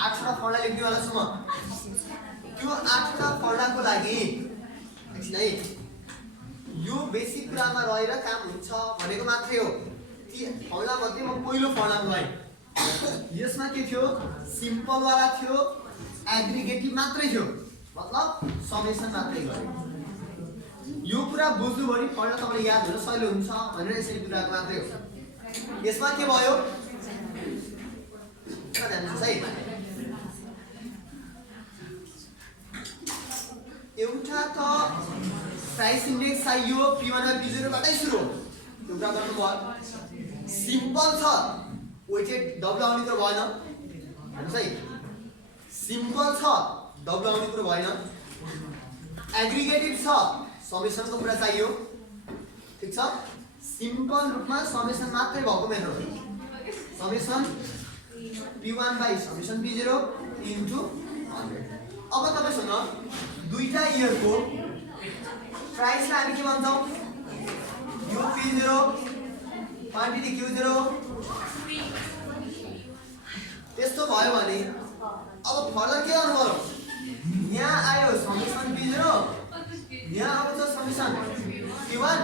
8वटा formula लेख्नेवाला छु म। त्यो 8वटा फर्मुलाको लागि एकछिन है, यो बेसिक कुरामा रहेर काम हुन्छ भनेको मात्रै हो। ती फर्मुला मध्ये म पहिलो फर्मुलामा गएँ। यसमा के थियो, सिम्पल वाला थियो, एग्रिगेटिभ मात्रै थियो, मतलब समेसन मात्रै गरे। यो कुरा बुझ्नु भयो नि, फर्मुला तपाईले याद हुन सजिलो हुन्छ भनेर यसरी बुझाएको मात्रै हो। यसमा के भयो, ध्यान दिनुहोस् है, एउटा त प्राइस इन्डेक्स चाहियो, P1 र P0 बाटै सुरु हो, त्यो कुरा गर्नु भयो। सिम्पल छ, वेटेड डबल आउने कुरो भएन, हेर्नुहोस् है, सिम्पल छ, डबल आउने कुरो भएन। एग्रिगेटिभ छ, समेसनको कुरा चाहियो, ठीक छ। सिम्पल रूपमा समेसन मात्रै भएको मेरो हो, summation P1 by summation P0 into 100। अब तपाईसँग दुईटा इयरको प्राइसलाई हामी के भन्छौँ, यो P0 क्वान्टिटी Q0। त्यस्तो भयो भने अब फर्दर के गर्नु पर्यो, यहाँ आयो समेसन P0, यहाँ आउँछ समेसन P1,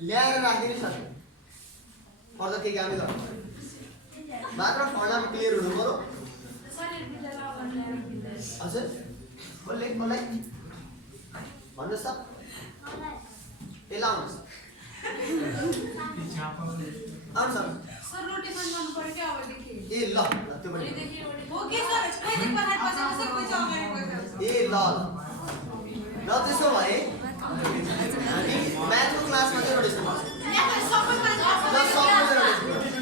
ल्याएर राखिदिनु छ। फर्दर के काम गर्नु मात्र फर्मुलामा क्लियर हुनु पर्यो। हजुर बोल्दै मलाई भन्नुहोस् त, ए लाउनुहोस् आउनु सर। सर रोटेसन गर्नु पर्यो के अबदेखि? ए ल त्यो पनि हो के सर, स्प्रेडिङ बनाएर बसेको छ, कोही चाहिँ अगाडि बसेको छ। ए ल ल त्यसो भए हामी म्याथको क्लासमा चाहिँ रोटेसन गर्छौँ। यहाँ त सबै ल सबैजना रोटेसन गर्छौँ।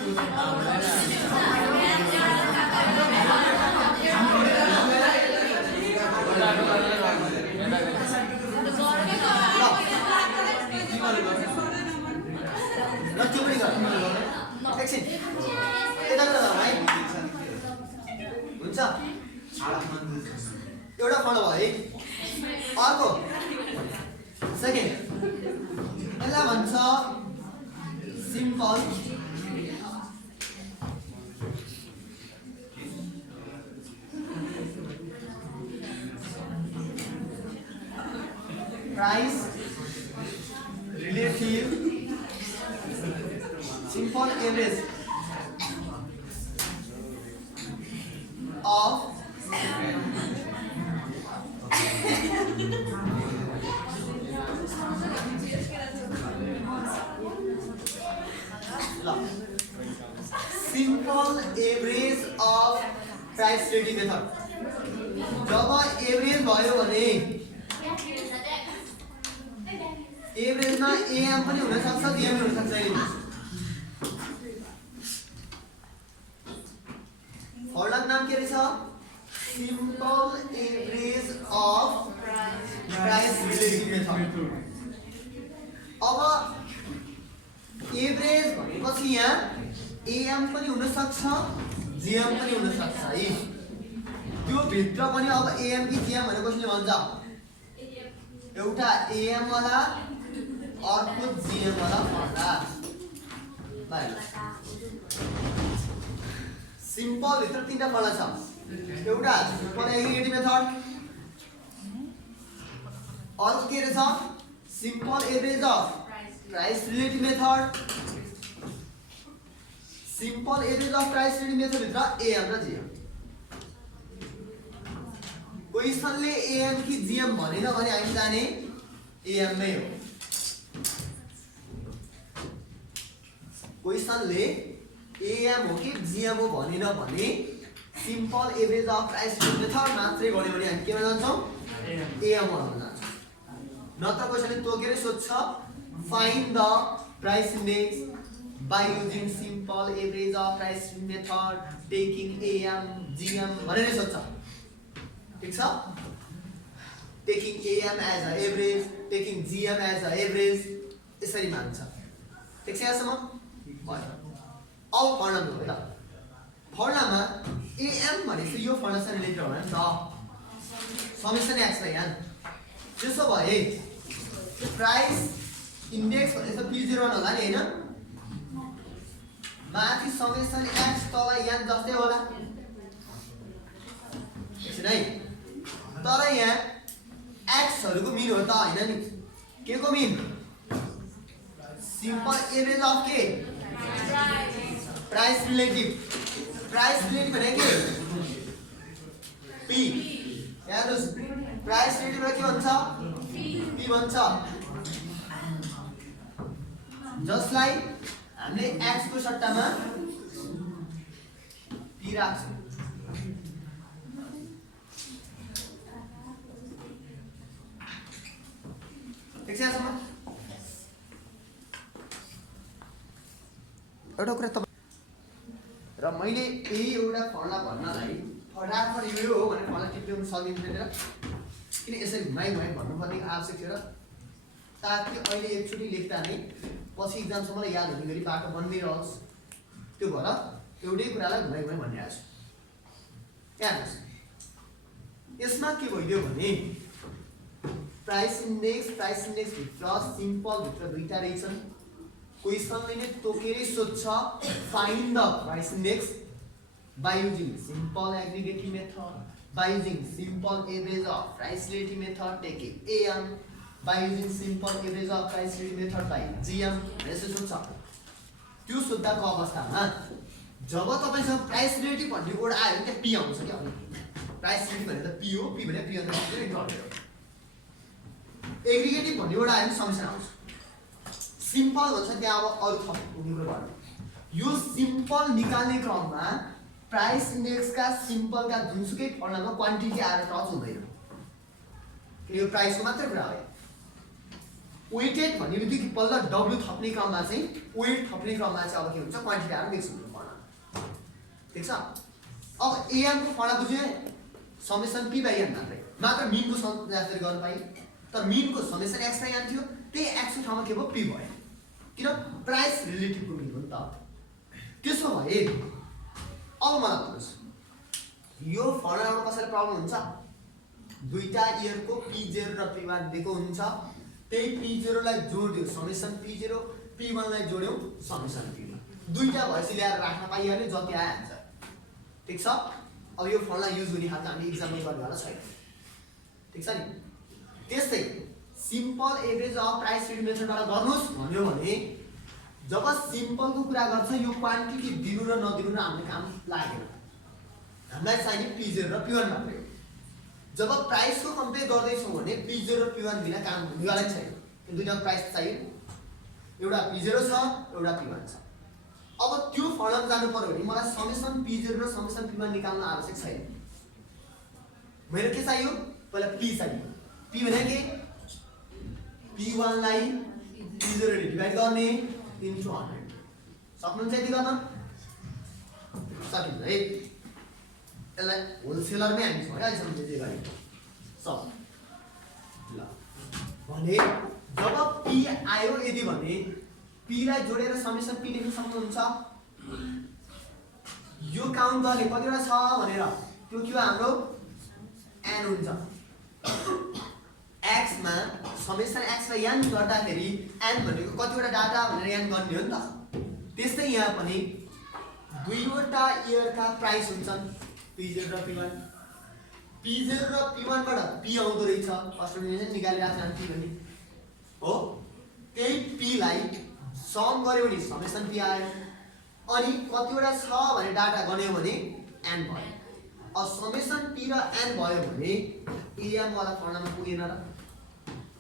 त्यो पनि गर्नु एकछिन यता गएर है, हुन्छ। एउटा फर्मुला भयो है। अर्को सेकेन्ड, यसलाई भन्छ simple price relative simple average of simple average of price relative method। जब एभरेज भयो भने एभरेजमा एएम पनि हुन सक्छ, डीएम पनि हुन सक्छ। फर्मुलाको नाम के रहेछ, simple average of price relative method. अब एभरेज भनेपछि यहाँ एएम पनि हुन सक्छ, जीएम पनि हुन सक्छ है। त्यो भित्र पनि अब एएम कि जीएम भनेर कसले भन्छ, एउटा एएम वाला अर्को जीएम वाला फर्मुला। सिम्पल भित्र तीनटा फर्मुला छ, एउटा सिम्पल एग्रिगेटिभ मेथड, अर्को के रहेछ simple average of price relative method. Simple average of price relative method भित्र एएम र जीएम। क्वेसनले एएम कि जीएम भनेन भने हामी जाने एएम नै हो। क्वेसनले एएम हो कि जीएम हो भनेन भने simple average of price method मात्रै भन्यो भने हामी केमा जान्छौँ, एएम भन्न जान्छौँ। नत्र क्वेसनले तोकेरै सोध्छ, find the price index by using simple average of price method taking AM GM भनेर सोध्छ, ठीक छ। Taking AM as a average, taking GM as a average, यसरी मान्छ, ठीक छ। यहाँसम्म भयो। अब फर्मुला हो त, फर्मुलामा एएम भनेपछि यो फर्मुलासँग रिलेटेड हो नि त, समेसन एक्स लाई यहाँ। त्यसो भए प्राइस इन्डेक्स भनेको P0 होला नि हैन, माथि समेसन एक्स तल यहाँ जस्तै होला। एकछिन है तर यहाँ x हरुको मिन हो त हैन नि के को मिन सिम्पल एभरेज अफ के प्राइस रिलेटिभ भने के p हेर्नुस् प्राइस रिलेटिभ के भन्छ p भन्छ जसलाई हामीले x को सट्टामा p राख्छौं ठीक छ यहाँसम्म एउटा कुरा तपाईँ र मैले यही एउटा फर्मुला भन्नलाई फटाफट यो हो भनेर फर्मुला टिप्न सकिँदैन किन यसरी घुमाइ भन्नुपर्ने आवश्यक थियो र ताकि अहिले एकचोटि लेख्दा नै पछि इक्जामसम्म याद हुने गरी बाटो बन्दिरहोस् त्यो भएर एउटै कुरालाई घुमाइ भनिरहेको छु हेर्नुहोस् यसमा के भइदियो भने प्राइस इन्डेक्स भित्र सिम्पल भित्र दुईटा रहेछन् क्वेशनले नै तोकेरै सोध्छ find the price index by using simple aggregative method by using simple average of price relative method taking AM by using simple average of price relative method by GM यसो सोध्छ त्यो सोध्दाको अवस्थामा जब तपाईसँग प्राइस रिलेटिभ भन्ने word आयो भने त्यहाँ P आउँछ क्या प्राइस रिलेटिभ भनेर त पी हो पी भने पी अन्त एग्रिगेटिभ भन्ने वर्ड आयो भने समेसन आउँछ सिम्पल भन्छ त्यहाँ अब अरु थप्नु गर्नु यो सिम्पल निकाल्ने क्रममा प्राइस इन्डेक्सका सिम्पलका जुनसुकै फर्मुलामा क्वान्टिटी आएर टच हुँदैन यो प्राइसको मात्रै कुरा हो वेटेड भन्ने बित्तिकै पल्ल डब्लु थप्ने क्रममा चाहिँ वेट थप्ने क्रममा चाहिँ अब के हुन्छ क्वान्टिटी आएर मिक्स हुन्छ फर्मुला ठीक छ अब एएम को फर्मुला बुझ्यो समेसन पी बाइ एन मात्र मिनको समेसन गर्न पाइ तर मिनको समेसन एक्स बाइ एन थियो त्यही एक्स को ठाउँमा के भयो पी भयो किन प्राइस रिलेटिभको मिन हो नि त त्यसो भए अब मलाई भन्नुहोस् यो फर्मुलामा कसैले प्रब्लम हुन्छ दुईटा इयरको p0 र p1 दिएको हुन्छ त्यही p0 लाई जोड्यो समेसन p0 p1 लाई जोड्यो समेसन p1 दुईटा भएपछि ल्याएर राख्न पाइहाल्यो जति आइहाल्छ ठीक छ अब यो फर्मुला युज हुने खालको हामीले इक्जाम्पल गर्नेवाला छैन ठीक छ नि त्यस्तै simple average of price relative मेथडबाट गर्नुस् भन्यो भने जब सिम्पलको कुरा गर्छ यो क्वान्टिटी दिनु र नदिनु र हामीले काम लागेन हामीलाई चाहिने p0 र p1 मात्रै हो जब प्राइसको कम्पेयर गर्दैछौँ भने p0 र p1 बिना काम हुनेवालै छैन दुईटा प्राइस चाहियो एउटा p0 छ एउटा p1 छ अब त्यो फर्मुलामा जानु पर्यो भने मलाई समेसन p0 र समेसन p1 निकाल्न आवश्यक छैन मेरो के चाहियो पहिला p चाहियो p भने के p1 लाई p0 ले डिभाइड गर्ने इन्टु 100 सक्नुहुन्छ यति गर्न सकिन्छ है यसलाई होलसेलरमै हामी छ अहिलेसम्म जे गरे सब ल भने जब p आयो यदि भने p लाई जोडेर समेसन p लेख्न सक्नुहुन्छ यो काउन्ट गर्ने कतिवटा छ भनेर त्यो के हो हाम्रो n हुन्छ x मा समेसन x लाई n गर्दाखेरि n भनेको कतिवटा डाटा भनेर n गर्ने हो नि त त्यस्तै यहाँ पनि दुईवटा इयरका प्राइस हुन्छन् p0 र p1 p0 र p1 बाट p आउँदो रहेछ फर्स्ट डिभिजन निकालिराख्छ p भन्ने हो त्यही p लाई सम गर्यो भने समेसन p आयो अनि कतिवटा छ भने डाटा गन्यो भने n भयो अब समेसन p र n भयो भने am वाला फर्मुलामा पुगेन र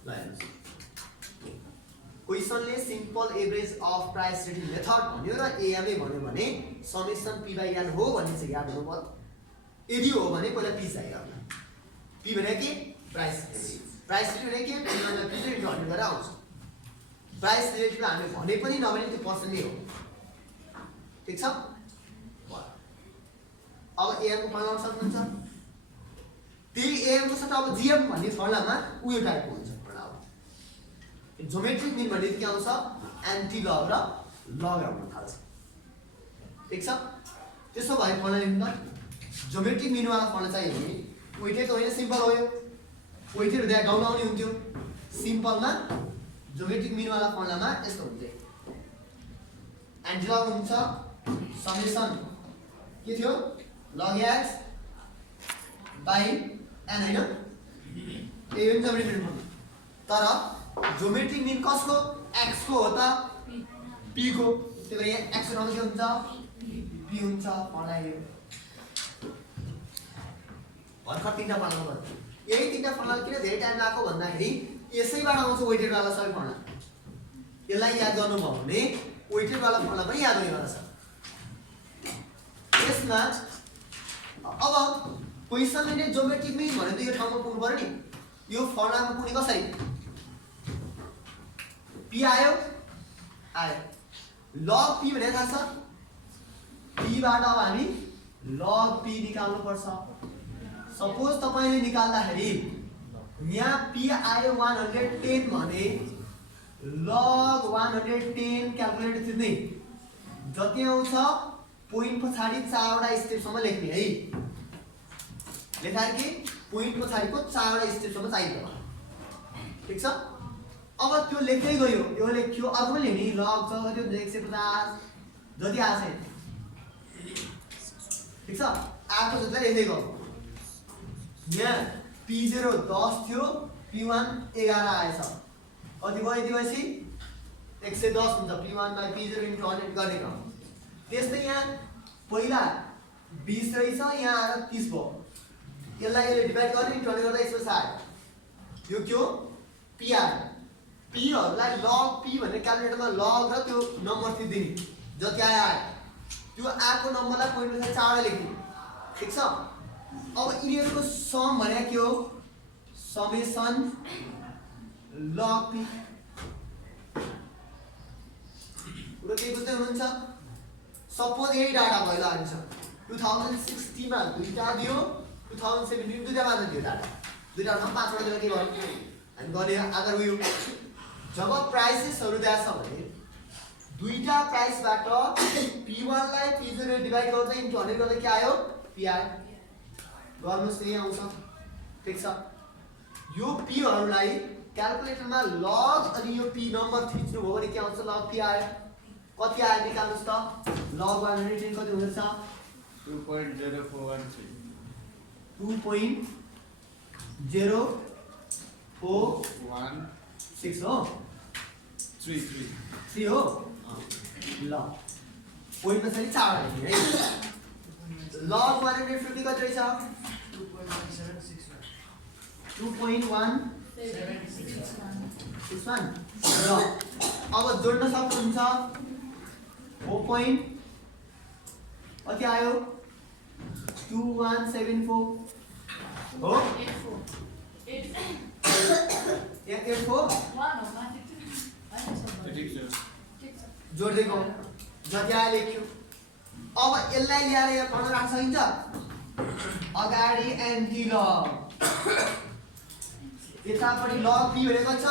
ल हेर्नुस् क्वेशनले simple average of price relative method भन्यो र एएमए भन्यो भने समेसन p बाइ n हो भन्ने चाहिँ याद हुनु पर्यो यदि हो भने पहिला p चाहियो p भने के प्राइस रिलेटिभ भने के p इन्टु 100 गरेर आउँछ प्राइस रिलेटिभ हामीले भने पनि नभने त्यो पर्सेन्ट नै हो ठीक छ अब एएम को फर्मुला सक्नुहुन्छ त्यही एएम को सट्टा अब जीएम भन्ने फर्मुलामा उयो टाइपको हुन्छ ज्योमेट्रिक मिन भन्ने के आउँछ एन्टी लग र लग आउन थाल्छ ठीक छ त्यसो भए फर्मुला लेख्नु त ज्योमेट्रिक मिन वाला फर्मुला चाहियो भने वेटेड होइन सिम्पल हो यो वेटेड हुँदा डाउन आउने हुन्थ्यो सिम्पलमा ज्योमेट्रिक मिन वाला फर्मुलामा यस्तो हुन्छ एन्टी लग हुन्छ समेसन के थियो log x बाई एन होइन ए पनि जोमेट्रिक मिन तर जोमेट्रिक मिन कसको x को हो त p को त्यही भएर यहाँ x को के हुन्छ p हुन्छ मलाई भर्खर तीनटा फर्मुला भयो यही तीनटा फर्मुला किन धेरै टाइम लाग्यो भन्दाखेरि यसैबाट आउँछ वेटेड वाला सबै फर्मुला यसलाई याद गर्नुभयो भने वेटेड वाला फर्मुला पनि याद हुने गर्छ यसमा अब क्वेसनले ज्योमेट्रिक मिन भने त यो ठाउँमा पुग्नु पर्यो नि यो फर्मुलामा पुग्ने कसरी p आयो log p भनेको थाहा छ p बाट अब हामी log p निकाल्नु पर्छ सपोज तपाईले निकाल्दाखेरि यहाँ p आयो 110 भने log 110 क्याल्कुलेटर थिच्ने जति आउँछ पोइन्ट पछाडी चारवटा स्टेपसम्म लेख्ने है लेखाएर कि पोइन्ट पछाडीको चारवटा स्टेपसम्म चाहिन्छ ठीक छ अब त्यो लेख्दै गयो यो लेख्यो अर्को पनि लेख्ने log छ कति हुन्छ 150 जति आछ ठीक छ आको जति लेख्दै गयो यहाँ p0 10 थियो p1 11 आएछ कति भयो यति भएपछि 110 हुन्छ p1 / p0 * 100 गर्ने क्रम त्यस्तै यहाँ पहिला 20 रहेछ यहाँ आएर 30 भयो यसलाई यसले डिभाइड गर्ने * 100 गर्दा यसो आयो यो के हो p आयो p हरुलाई log p भन्ने क्याल्कुलेटरमा log र त्यो नम्बर थिच्दिने जति आयो त्यो आको नम्बरलाई पोइन्ट मा चारवटा लेख्ने ठीक छ अब यिनीहरुको सम भने के हो समेसन log p पुरो के बुझ्दै हुनुहुन्छ सपोज यही डाटा भयो ल आन्सर 2060 मा दुईटा दियो 2017 दुईटामा दियो डाटा दुईटामा पाँचवटा दियो के भयो हामी गर्ने आधार उयो जब प्राइसेसहरु दिया छ भने दुईटा प्राइसबाट p1 लाई p0 ले डिभाइड गर्दा इन्टु 100 गर्दा के आयो p आयो गर्नुस् त्यही आउँछ ठीक छ यो p हरुलाई क्याल्कुलेटरमा log अनि यो p नम्बर थिच्नु भयो भने के आउँछ log p आयो कति आयो निकाल्नुस् त log 110 कति हुन्छ 2.0413 2.0416 हो 3 हो ल पोइन्ट मा चाहिँ 4 लेख्ने है log 150 कति रहेछ 2.161 ल अब जोड्न सक्नुहुन्छ 4 कति आयो 2174 हो 84 जोड्दै गयो जति आयो लेख्यो अब यसलाई ल्याएर यहाँ पढ्न राख्न सकिन्छ अगाडि एन्टी लग यतापटि log p भनेको छ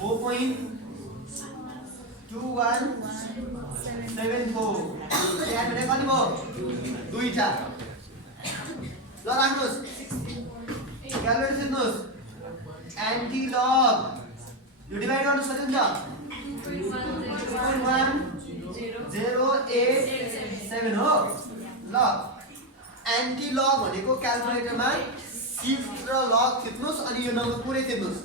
4.2174 यहाँ भने कति भयो दुईटा ल राख्नुस् क्याल्कुलेटर सिक्नुस् एन्टी लग यो डिभाइड गर्न सकिन्छ 2.1087 हो ल एन्टी लग भनेको क्याल्कुलेटरमा शिफ्ट र लग थिच्नुस् अनि यो नम्बर पुरै थिच्नुस्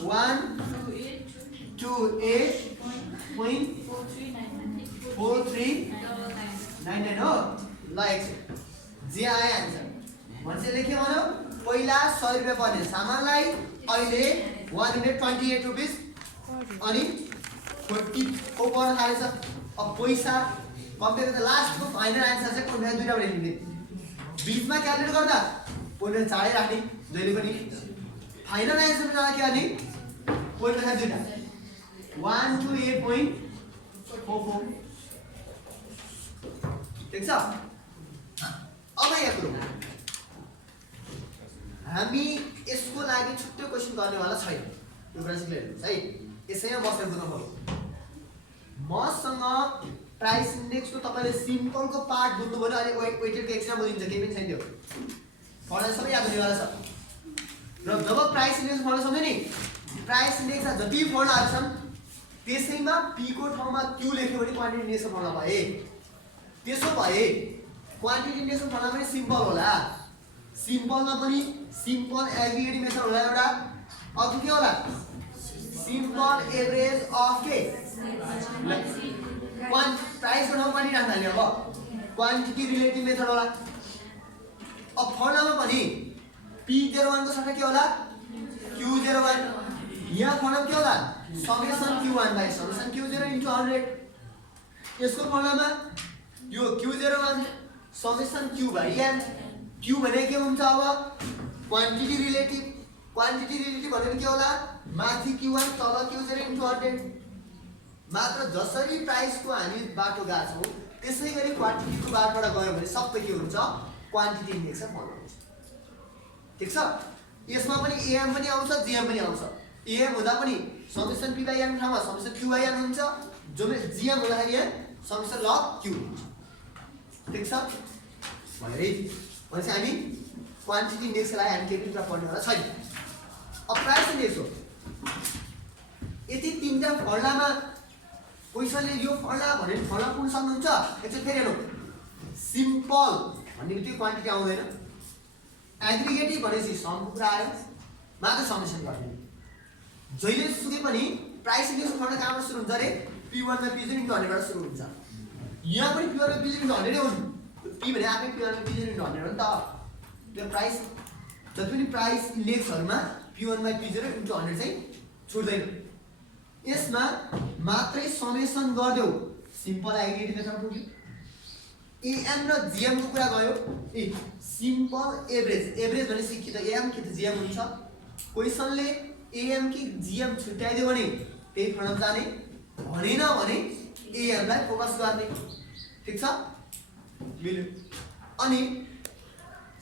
128.4399 हो ल एकछिन जे आयो आन्सर मान्छे लेखे भन्यो पहिला 100 रुपैयाँ पर्ने सामानलाई अहिले 128 रुपैयाँ अनि 44 पर्न थालेछ अब पैसा कम्पेयर द लास्टको फाइनल आन्सर चाहिँ कुन दुईटा लेख्ने बीचमा क्याल्कुलेट गर्दा पोइन्ट चारै राख्ने जहिले पनि फाइनल आन्सर मा के गर्ने पोइन्ट मा दुईटा 128.44 ठीक छ अब यहाँ कुरो हामी यसको लागि छुट्टै क्वेशन गर्नेवाला छैन यो कुरा चाहिँ हेर्नुस् है यसैमा बसेर बुझ्नु पर्यो मसँग प्राइस इन्डेक्स को तपाईले सिम्पल को पार्ट बुझ्नु भने अहिले वेटेड को एक्स्ट्रा बुझिन्छ केही पनि छैन त्यो फर्मुला सबै याद हुनेवाला छ र जब प्राइस इन्डेक्स फर्मुला सम्झ्यो नि प्राइस इन्डेक्स जति फर्मुलाहरु छन् त्यसैमा p को ठाउँमा q लेख्यो भने क्वान्टिटी इन्डेक्स को फर्मुला भए त्यसो भए क्वान्टिटी इन्डेक्सको फर्मुला पनि सिम्पल होला सिम्पलमा पनि सिम्पल एग्रिगेटिभ मेथड होला एउटा अर्को के होला सिम्पल एभरेज अफ के प्राइसको ठाउँमा क्वान्टिटी राख्न हाल्ने अब क्वान्टिटी रिलेटिभ मेथड होला अब फर्मुलामा पनि P01 को सट्टा के होला Q01 यहाँ फर्मुला के होला summation Q1 by summation Q0 into 100 यसको फर्मुलामा यो Q01 summation Q by n Q भने के हुन्छ अब क्वान्टिटी रिलेटिभ भनेको के होला माथि Q1 तल Q0 इन्टु 100 मात्र जसरी प्राइसको हामी बाटो गएको छौं त्यसै गरी क्वान्टिटीको बाटोबाट गयो भने सबै के हुन्छ क्वान्टिटी इन्डेक्स फलो हुन्छ ठीक छ यसमा पनि AM पनि आउँछ GM पनि आउँछ AM हुँदा पनि समेसन P बाइ n ठाउँमा समेसन Q बाइ n हुन्छ जो GM हुँदाखेरि यहाँ समेसन log Q ठीक छ भनेपछि हामी क्वान्टिटी इन्डेक्सलाई हामी केही पनि पढ्नेवाला छैन अब प्राइस इन्डेक्स हो यति तीनटा फर्मुलामा कोहीले यो फर्मुला भने फर्मुला पुग्न सक्नुहुन्छ एकचोटि फेरि हेरौँ सिम्पल भन्ने बित्तिकै क्वान्टिटी आउँदैन एग्रिगेटिभ भनेपछि समको कुरा आयो मात्र समेसन गर्ने जहिले सुकै पनि प्राइस इन्डेक्सको फर्मुला कहाँबाट सुरु हुन्छ अरे P1 मा P0 इन्टु 100 बाट सुरु हुन्छ यहाँ पनि P1 मा P0 इन्टु 100 हो P भने आफै P1 मा P0 इन्टु 100 हो नि त त्यो प्राइस जति पनि प्राइस इन्डेक्सहरुमा P1 मा P0 इन्टु 100 चाहिँ छुट्दैन यसमा मात्रै समेसन गर्देऊ सिम्पल एग्रिगेटिभ मेथड पुग्यो AM र GM को कुरा गयो ए सिम्पल एभरेज भनेपछि कि त AM कि त GM हुन्छ क्वेशनले AM कि GM छुट्याइदियो भने त्यही फर्मुला जाने भनेन भने AM लाई फोकस गर्ने ठीक छ मिल्यो अनि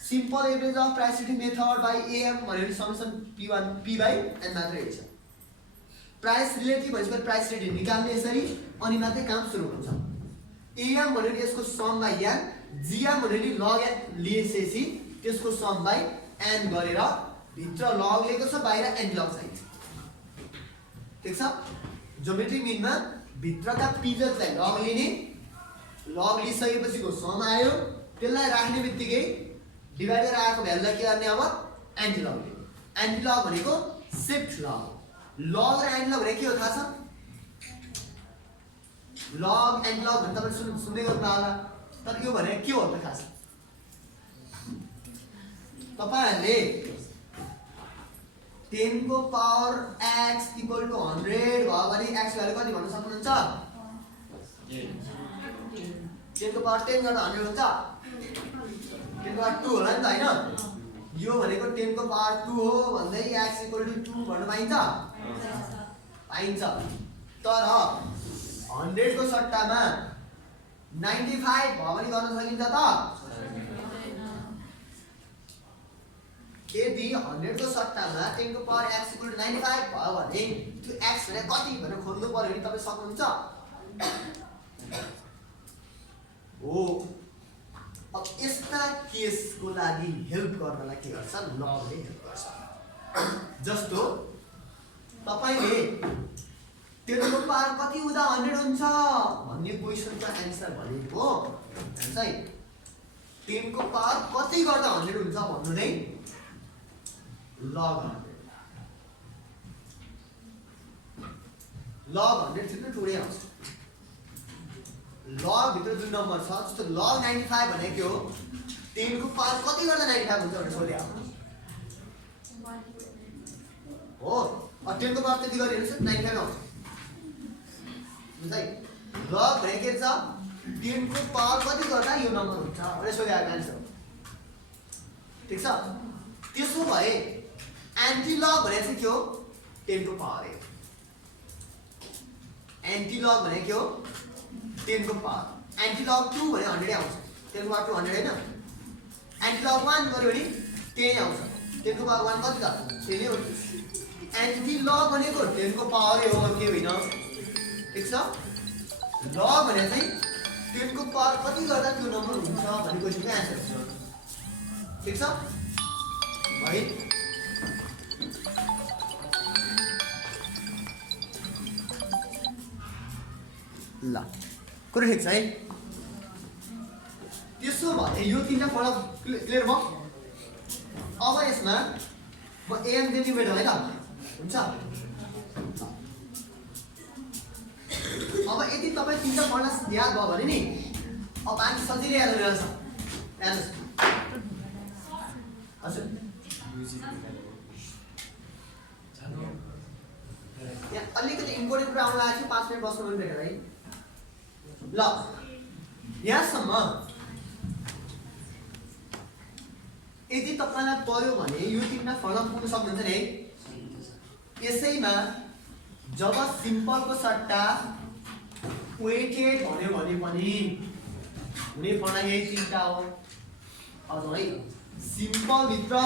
simple average of price relative method by AM भनेको summation P1 P by n मात्रै हुन्छ प्राइस रिलेटिभ भनेपछि प्राइस रिलेटिभ निकाल्ने यसरी अनि मात्रै काम सुरु हुन्छ AM भनेको यसको सम बाइ n GM भनेको log n लिएपछि त्यसको सम बाइ n गरेर भित्र log लेखेको छ बाहिर n log चाहिन्छ ठीक छ ज्योमेट्री मिनमा भित्रका पिभटलाई log लिने log लिइसकेपछिको सम आयो त्यसलाई राख्ने बित्तिकै डिभाइडर आएको भ्यालुलाई के गर्ने अब एन्टी लग भनेको शिफ्ट लग लग र एन्टी लग भनेको के हो थाहा छ लग एन्ड लग भने तपाईले सुन्दै गर्नु होला तर यो भने के हो त खास तपाईहरुले 10 को पावर x = 100 भयो भने x भ्यालु कति भन्न सक्नुहुन्छ 10 को पावर 10 गर्दा 100 हुन्छ 10 को पावर 2 होला नि त हैन यो भनेको 10 को पावर 2 हो भन्दै x = 2 भन्न पाइन्छ तर 100 को सट्टामा 95 भयो भने गर्न सकिन्छ त यदि 100 को सट्टामा 10 को पावर x = 95 भयो भने त्यो x भने कति भनेर खोज्नु पर्यो भने तपाई सक्नुहुन्छ हो अब यस्ता केसको लागि हेल्प गर्नलाई के गर्छ लले हेल्प गर्छ जस्तो तपाईले 10 को पावर कति हुँदा 100 हुन्छ भन्ने क्वेशनको आन्सर भनेको चाहिँ 10 को पावर कति गर्दा 100 हुन्छ भन्नु नै log 100 चाहिँ टुडे आउँछ log भित्र जुन नम्बर छ जस्तो log 95 भनेको हो 10 को पावर कति गर्दा 95 हुन्छ भनेर सोध्या हो 10 को पावर त्यति गरे हेर्नुस् 95 आउँछ बुझ्दै log भनेको के छ 10 को पावर कति गर्दा यो नम्बर हुन्छ भनेर सोध्या आन्सर ठीक छ त्यसो भए एन्टी लग भनेको चाहिँ के हो 10 को पावर 8 एन्टी लग भनेको के हो 10 को पावर एन्टी लग 2 भने 100 आउँछ 10 को पावर 2 100 हैन एन्टी लग 1 गर्यो भने 10 आउँछ 10 को पावर 1 कति त 10 हो एन्टी लग भनेको 10 को पावर हो के होइन ठीक छ लग भने चाहिँ 10 को पावर कति गर्दा त्यो नम्बर हुन्छ भन्ने क्वेशनको आन्सर छ ठीक छ है ल कुरो ठिक छ है त्यसो उसो भए यो तीनटा फर्मुला क्लियर भयो अब यसमा म एएम देनी मेड है त हुन्छ अब यदि तपाईं तीनटा फर्मुला याद भयो भने नि अब बाँकी सजिलै याद हुनेछ हेर्नुस् हजुर यहाँ अलिकति इम्पोर्टेन्ट कुरा आउन लागेको छ 5 मिनेट बस्नु पनि भेटेर है ल यहाँसम्म यदि तपाईलाई पर्यो भने यो तीनटा फर्मुला पुग्न सक्नुहुन्छ नि है यसैमा जब सिम्पलको सट्टा वेटेड भन्यो भने पनि हुने फर्मुला यही तीनटा हो अझ है सिम्पल भित्र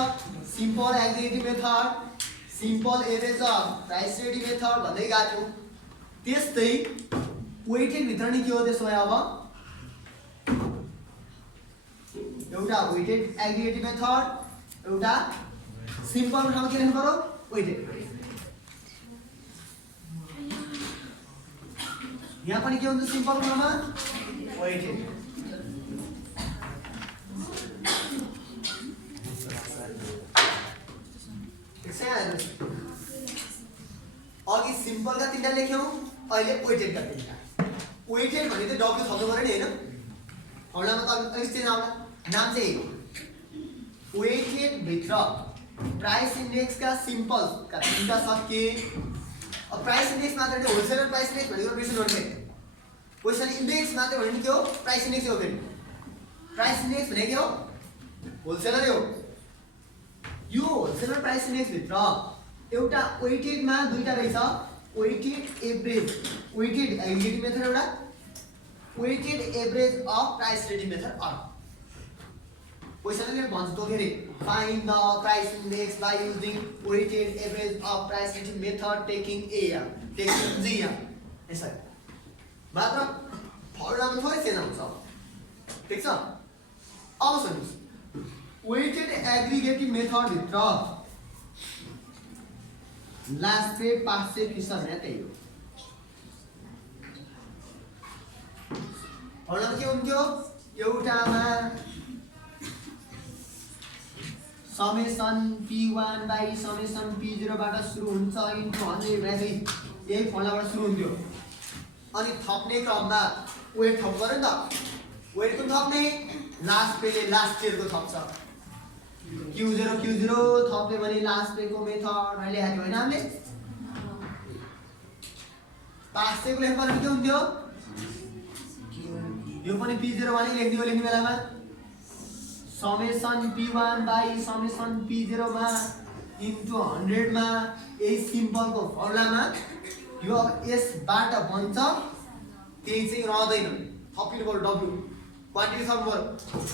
simple aggregative method simple average of price ready method भन्दै गएको त्यस्तै वेटेड भित्र नि के हो त्यसो भए अब एउटा वेटेड एग्रिगेटिभ मेथड एउटा सिम्पल ठाउँमा के लेख्नु पर्यो वेटेड यहाँ पनि के हुन्छ सिम्पल ठाउँमा वेटेड अघि सिम्पल का तीनटा लेख्यौं अहिले वेटेड का तीनटा वेटेड भने त डब्ल्यू थप्नु पर्यो नि हैन फर्मुलामा त अलिक चेन्ज आउला नाम चाहिँ वेटेड भित्र प्राइस इन्डेक्स का सिम्पल का तीनटा सके अब प्राइस इन्डेक्स मात्र नि होलसेलर प्राइस इन्डेक्स भनेको बिर्सिनु नपर्ने क्वेशन इन्डेक्स मात्र भने के हो प्राइस इन्डेक्स हो फेरि प्राइस इन्डेक्स भने के हो होलसेलर हो यो होलसेलर प्राइस इन्डेक्स भित्र एउटा वेटेड मा दुईटा रहेछ weighted average weighted aggregative method एउटा weighted average of price ready method अर्को क्वेशनले भन्छ त फेरि find the price index by using weighted average of price ready method taking AM taking GM यसरी मात्र फर्मुलामा थोरै चेन्ज हुन्छ ठीक छ अब सुन्नुस् वेटेड एग्रिगेटिभ मेथड भित्र लास्ट पे पास से फिसर है त्यही हो फर्मुला के हुन्थ्यो एउटामा summation p1 by summation p0 बाट सुरु हुन्छ इन्टु 100 भनेपछि यही फर्मुलाबाट सुरु हुन्थ्यो अनि थप्ने क्रममा वेट थप गर्यो नि त वेट कुन थप्ने लास्ट पेले लास्ट इयरको थप्छ Q0 थप्यो भने लास्ट पेको मेथड मैले लेखेको हैन हामीले पास सेको लेख्नु पर्ने के हुन्थ्यो यो पनि p0 वाली लेख्ने बेलामा summation p1 by summation p0 मा इन्टु 100 मा यही सिम्पलको फर्मुलामा यो अब यसबाट बन्छ त्यही चाहिँ रहदैन थपिनु पर्यो w क्वान्टिटी थप्नु पर्यो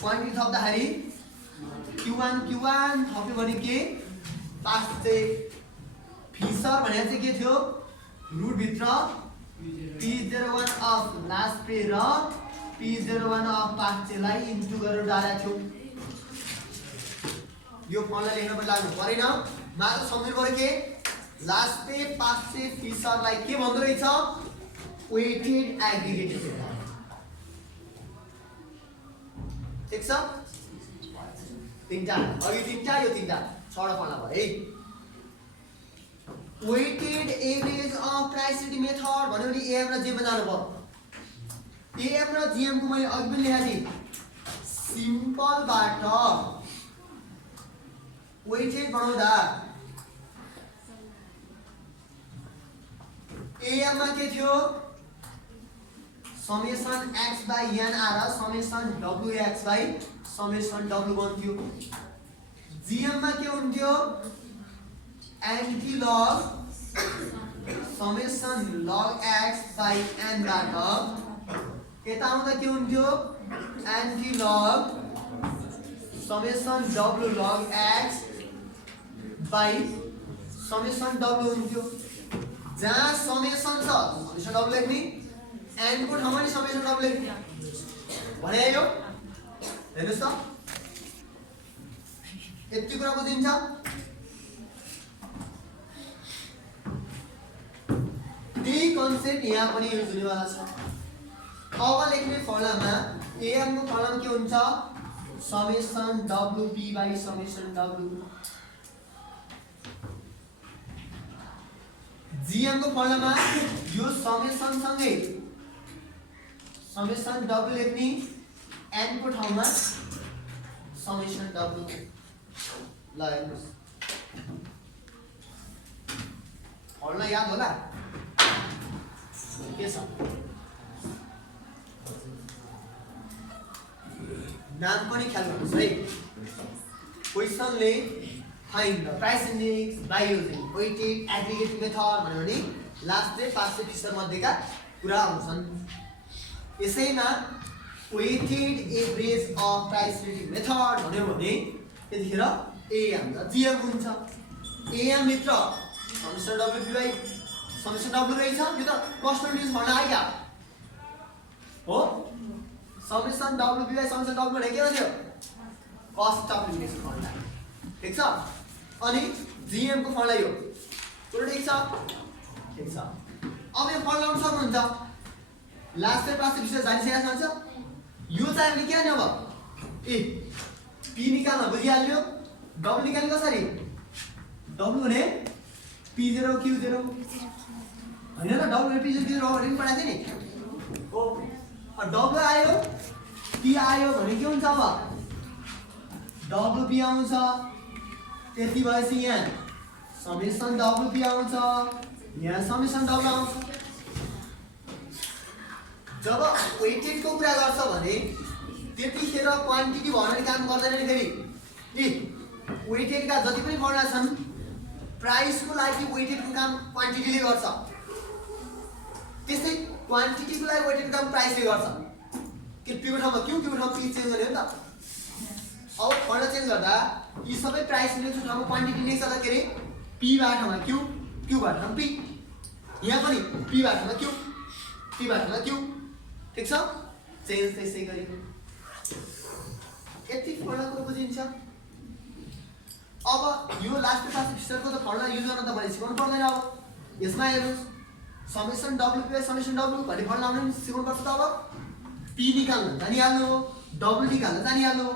क्वान्टिटी थप्दाखेरि Q1 थप्यो भने के पास चाहिँ फिसर भनेको चाहिँ के थियो रुट भित्र P01 अफ लास्ट पे र P01 अफ पास चाहिँ इन्टु गरेर डालेको छु यो फर्मुला लेख्न पनि लाग्नु परेन मात्र सम्झनु पर्यो के लास्ट पे पास चाहिँ फिसरलाई के भन्दो रहेछ वेटेड एग्रिगेटिभ ठीक छ तीनटा अघि तीनटा यो तीनटा छवटा फर्मुला भयो है weighted average of price ready method भन्यो भने एएम र जीएम जानु पर्यो एएम र जीएम को मैले अघि पनि लेखेको थिएँ सिम्पलबाट वेटेड बनाउँदा एएम मा के थियो समेसन x बाइ n आएर summation wx by summation w1 थियो जीएम मा के हुन्थ्यो anti log summation log x by n बाट यता आउँदा के हुन्थ्यो anti log summation w log x by summation w हुन्थ्यो जहाँ समेसन छ समेसन w लेख्ने n को ठाउँमा नि समेसन w लेख्ने भने यो हेर्नुस् त यति कुरा बुझिन्छ त्यही कन्सेप्ट यहाँ पनि युज हुनेवाला छ अब लेख्ने फर्मुलामा एएम को फर्मुला के हुन्छ summation WP by summation W। GM को फर्मुलामा यो समेसन सँगै समेसन W लेख्ने n को ठाउँमा समेसन W ल हेर्नुस् फर्मुला याद होला के छ नाम पनि ख्याल गर्नुस् है क्वेशनले find the price index by using weighted aggregate method भन्यो भने लास्ट चाहिँ 500 फिसर मध्येका कुरा आउँछन्। यसैमा weighted average of price rating method भन्यो भने त्यतिखेर एएम र जीएम हुन्छ। एएम भित्र summation WP by summation W रहेछ, यो त कस्ट इन्डेक्स भन्न आइगा हो। Summation WP by summation W भने के भन्यो कस्ट अफ इन्डेक्स फर्मुला, ठीक छ। अनि जीएम को फर्मुला यो पुरो ठीक छ, ठीक छ। अब यो फर्मुला लाउन सक्नुहुन्छ। लास्ट चाहिँ 500 फिसर जानिसकेको छ। यो चाहिँ हामीले के गर्ने अब ए पी निकाल्न बुझिहाल्यो। W निकाल्ने कसरी W भने P0 Q0 हैन त W P0 Q0 भनेर पढाएको थिए नि हो। W आयो P आयो भने के हुन्छ अब WP आउँछ। त्यति भएपछि यहाँ समेसन WP आउँछ, यहाँ समेसन W आउँछ। जब वेटेड को कुरा गर्छ भने त्यतिखेर क्वान्टिटी भनेर काम गर्दैन नि। फेरि ए वेटेड का जति पनि फर्मुला छन् प्राइस को लागि वेटेड को काम क्वान्टिटीले गर्छ, त्यसै क्वान्टिटी को लागि वेटेड काम प्राइसले गर्छ। के पी को ठाउँमा क्यू, क्यू को ठाउँमा पी चेन्ज गर्ने हो नि त। अब फर्मुला चेन्ज गर्दा यी सबै प्राइस इन्डेक्स ठाउँमा क्वान्टिटी इन्डेक्स आउँदा के रे पी बाट ठाउँमा क्यू, क्यू बाट ठाउँमा पी, यहाँ पनि पी बाट ठाउँमा क्यू, पी बाट ठाउँमा क्यू, ठीक छ। चेन्ज त्यसै गरी यति फर्मुलाको बुझिन्छ। अब यो लास्ट 500 फिसरको त फर्मुला युज गर्न तपाईले सिकाउनु पर्दैन। अब यसमा हेर्नुस् summation WP by summation W भन्ने फर्मुला आउनु सिकाउनु पर्छ। त अब P निकाल्न जानिहाल्नु हो, W निकाल्न जानिहाल्नु हो।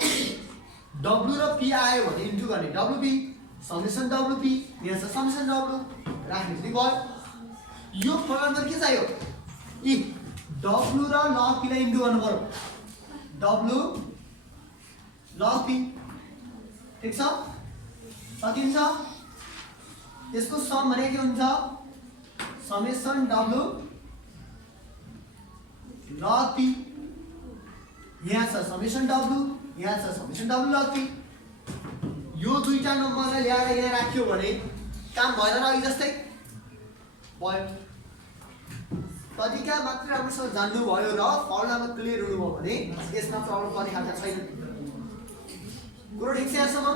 W र P आयो भने इन्टु गर्ने WP समेसन WP, यहाँ छ समेसन W राख्ने चाहिँ भयो। यो फर्मुलामा के चाहियो इ W र log P लाई इन्टु गर्नु पर्यो। W log P, ठीक छ, सकिन्छ। यसको सम भने के हुन्छ समेसन W log P, यहाँ छ समेसन W, यहाँ छ समेसन W log P। यो दुईटा नम्बरलाई ल्याएर यहाँ राख्यो भने काम भएन र अघि जस्तै भयो। तरिका मात्र राम्रोसँग जान्नु भयो र फर्मुलामा क्लियर हुनुभयो भने यसमा प्रब्लम पर्ने खालको छैन। कुरो ठीक छ यहाँसम्म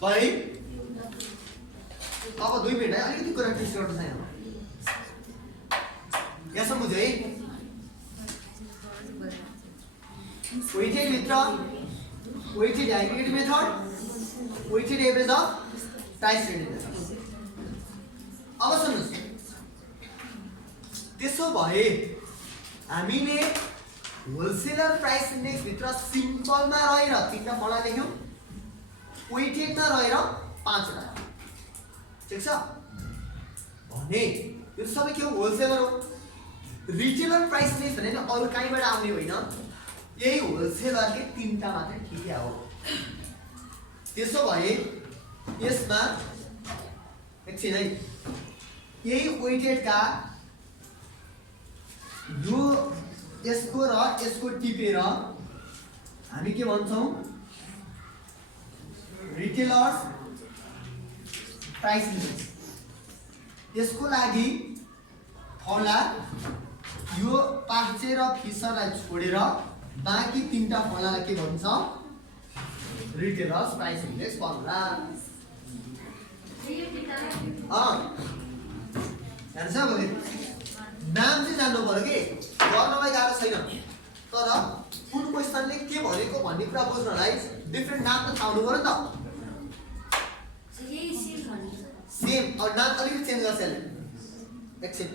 भाइ। अब 2 मिनेट है, अलिकति कुरा टेस्ट गर्नु छैन। यहाँसम्म बुझ्यो है। वेटेड भित्र weighted aggregate method, weighted average of price rating method. अब सुन्नुस्, त्यसो भए हामीले होलसेलर प्राइस इन्डेक्स भित्र सिम्पलमा रहेर 3टा फर्मुला लेख्यौं, वेटेडमा रहेर 5वटा, ठीक छ। भने यो सबै के हो होलसेलर हो। रिटेलर प्राइस इन्डेक्स भने अरु कहीँबाट आउने होइन, यही होलसेलरकै 3टा मात्रै ठिक हो। त्यसो भए यसमा एकछिन है, यही वेटेड का यो यसको र यसको टिपेर हामी के भन्छौं रिटेलर्स प्राइस इन्डेक्स। यसको लागि फर्मुला यो पार्चे र फिसरलाई छोडेर बाँकी 3टा फर्मुलालाई के भन्छ रिटेलर्स प्राइस इन्डेक्स फर्मुला। नाम चाहिँ जान्नु पर्यो कि गर्नलाई गाह्रो छैन, तर कुन क्वेशनले के भनेको भन्ने कुरा बुझ्नलाई डिफरेन्ट नाम त थाहा हुनु पर्यो नि त। सेम और नाम अलिकति चेन्ज गर्छ यसले। एकछिन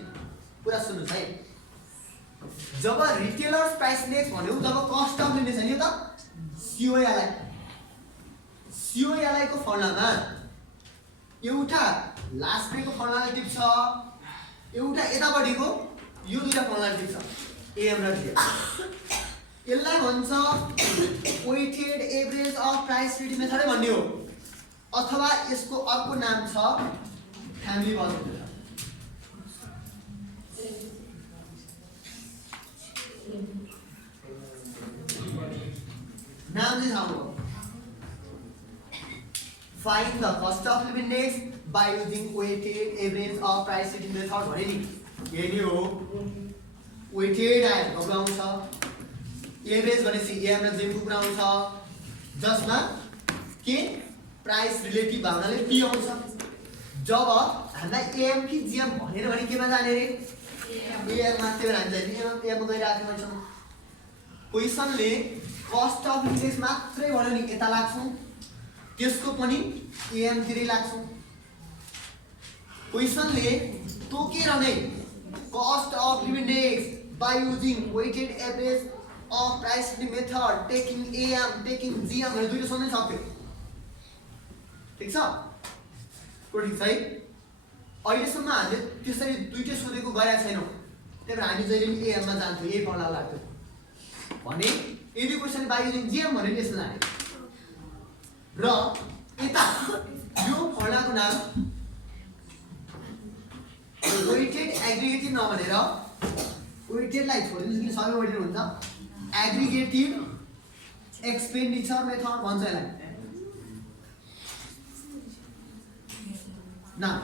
पुरा सुन्नुस् है। जब रिटेलर्स प्राइस इन्डेक्स भन्यौ तब कस्ट अफ इन्डेक्स हैन यो त COLI को फर्मुलामा एउटा लास्ट ब्रेकको फर्मुलाले टिप्छ, एउटा यतापट्टिको यो दुईटा फर्मुलाले टिप्छ, AM र DM। यसलाई भन्छ weighted average of price relative method भन्ने हो, अथवा यसको अर्को नाम छ फ्यामिली बजेट मेथड। नाम चाहिँ थाहा हो, find the cost of living index by using weighted average of price setting method भने नि यही हो। weighted आयो W आउँछ, एभरेज भनेपछि AM र JM को कुरा आउँछ, जसमा के प्राइस रिलेटिभ भावनाले P आउँछ। जब हामीलाई AM कि GM भनेर भने केमा जाने रे? AM मा, त्यो हामी चाहिँ AM मा गइराखेको छौँ। क्वेशनले कस्ट अफ इन्डेक्स मात्रै भन्यो नि यता लाग्छौँ, त्यसको पनि AM तिरै लाग्छौँ। क्वेशनले तोकेर नै cost of living index by using weighted average of price method taking AM taking GM भनेर दुईटा सोध्नै सक्यो। ठिक छ? ठिक छ है? अहिलेसम्म हामीले त्यसरी दुईटै सोधेको गएका छैनौँ, त्यही भएर हामी जहिले पनि AM मा जान्थ्यौँ, यही फर्मुला लाग्थ्यो भने यदि क्वेशनले बाइ युजिङ GM भने नि यस्तो जाने। र यता यो फर्मुलाको नाम वेटेड एग्रिगेटिभ नभनेर वेटेडलाई छोडिदिनु कि सबै वेटेड हुन्छ, एग्रिगेटिभ एक्सपेन्डिचर मेथड भन्छ यसलाई। नाम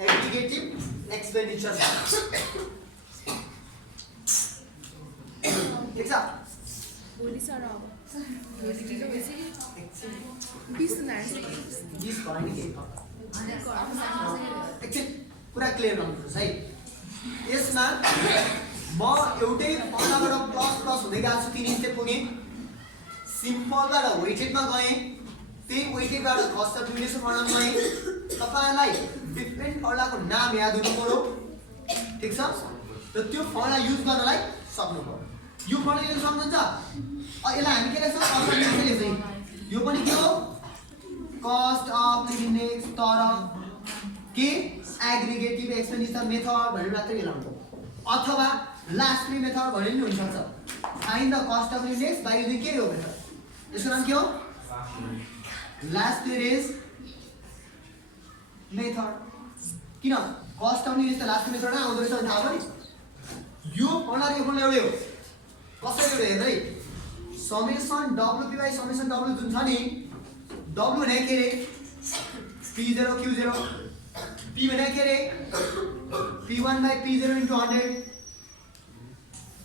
एग्रिगेटिभ एक्सपेन्डिचर। ठिक छ? एकछिन कुरा क्लियर गर्नुपर्छ है। यसमा म एउटै फर्मुलाबाट प्लस प्लस हुँदै गएको छु, 3 स्टेप पुगेँ, सिम्पलबाट वेटेडमा गएँ, त्यही वेटेडबाट कस्ट अफ लिभिङ इन्डेक्सको फर्मुलामा गएँ। तपाईँलाई डिफ्रेन्ट फर्मुलाको नाम याद हुनु पर्यो, ठिक छ? र त्यो फर्मुला युज गर्नलाई सक्नु पर्यो। यो फर्मुला युज सक्नुहुन्छ? यसलाई हामी के लेख्छौँ? कस्ट अफ लिभिङ लेख्छौँ। यो पनि के हो? कस्ट अफ लिभिङ इन्डेक्स, तर के एग्रिगेटिभ एक्सपेन्डिचर मेथड भनेर मात्रै हेर्नु, अथवा लास्ट प्रे मेथड भनेर नि हुनसक्छ। Find the cost of living index by using के हो मेथड? यसको नाम के हो? Laspeyres method. किन कस्ट अफ लिभिङ इन्डेक्स त लास्ट मेथड नै आउँदो रहेछ भने थाहा पनि? यो फर्मुला र यो फर्मुला एउटै हो। कसरी एउटै हेर्दै summation WP by summation W जुन छ नि, W भने के रे? P0 Q0, P भने के रे? P1 by P0 into 100।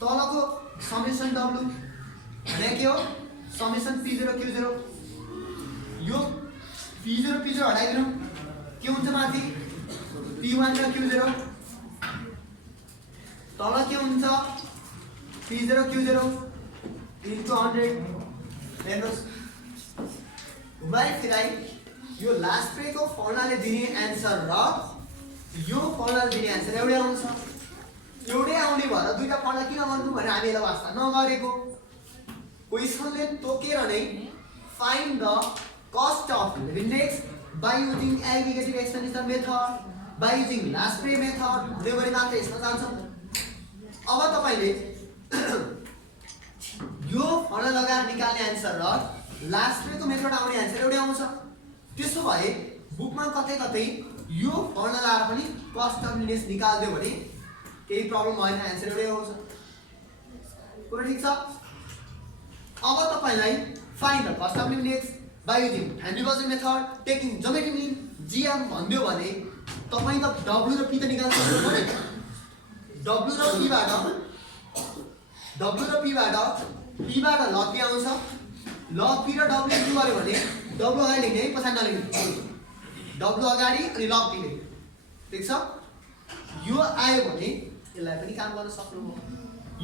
तलको समेसन W भने के हो? Summation P0 Q0। यो P0 हटाइदिनु, के हुन्छ माथि? P1 र Q0। तल के हुन्छ? P0 Q0 into 100। हेर्नुहोस्, घुमाइ फिराइ यो लास्ट प्रेको फर्मुलाले दिने एन्सर र यो फर्मुलाले दिने एन्सर एउटै आउँछ। एउटै आउने भएर दुईटा फर्मुला किन गर्नु भने हामीले वास्ता नगरेको। क्वेशनले तोकेर नै find the cost of living index by using aggregative expenditure method by using Laspeyres method भन्यो भने मात्रै यसमा जान्छ। अब तपाईँले यो फर्मुला लगाएर निकाल्ने एन्सर र लास्ट प्रेको मेथड आउने एन्सर एउटै आउँछ। त्यसो भए बुकमा कतै कतै यो फर्मुला लगाएर पनि कस्ट अफ लिभिङ इन्डेक्स निकाल्दियो भने केही प्रब्लम भएन, एन्सर एउटै आउँछ। कुरा ठिक छ? अब तपाईलाई find the cost of living index by using family budget method taking geometric mean GM भन्दियो भने तपाईँ त W र P त निकाल्न सक्नु पर्यो। W र P बाट P बाट लग P आउँछ। लग P र W के गर्यो भने W अगाडि लेख्ने है, पछाडि नलेख्ने। W अगाडि अनि लग P लेख्ने। ठिक छ? यो आयो भने यसलाई पनि काम गर्न सक्नुभयो।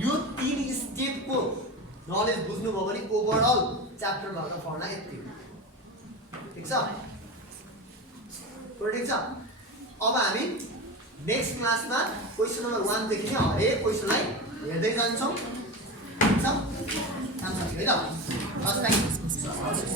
यो 3 स्टेपको नलेज बुझ्नुभयो भने ओभरअल च्याप्टर भएको फर्मुला यति हो। ठिक छ? ठिक छ? अब हामी नेक्स्ट क्लासमा क्वेशन नम्बर 1 देखि नै हरेक क्वेशनलाई हेर्दै जान्छौँ। ठिक छ? काम सकियो है त? अस्थायी